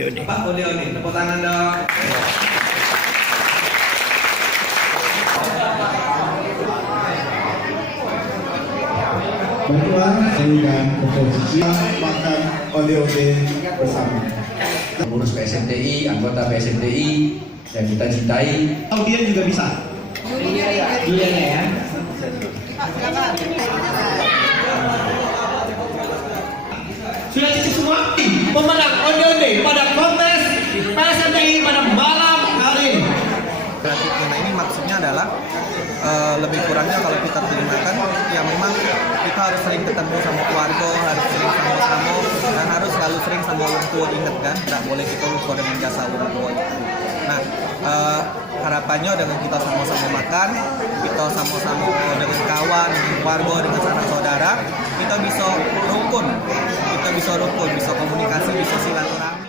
Pak Udioni, tepuk tangan dong. Bantuan dengan komposisi makan oleh-oleh bersama. Pengurus PSMTI, anggota PSMTI yang kita cintai. Audien juga bisa. Julian ya. Sudah sisi semua pemenang onde-onde pada kontes PSMTI pada malam hari ini. Kreatif Tuna ini maksudnya adalah lebih kurangnya kalau kita terjemahkan ya memang kita harus sering ketemu sama keluarga, harus sering sama-sama dan harus selalu sering sama orang tua, ingat kan, tidak boleh kita lupa dengan jasa orang tua itu. Nah harapannya dengan kita sama-sama makan, kita sama-sama dengan kawan, keluarga, dengan sanak saudara, kita bisa rukun, bisa komunikasi, bisa silaturahmi.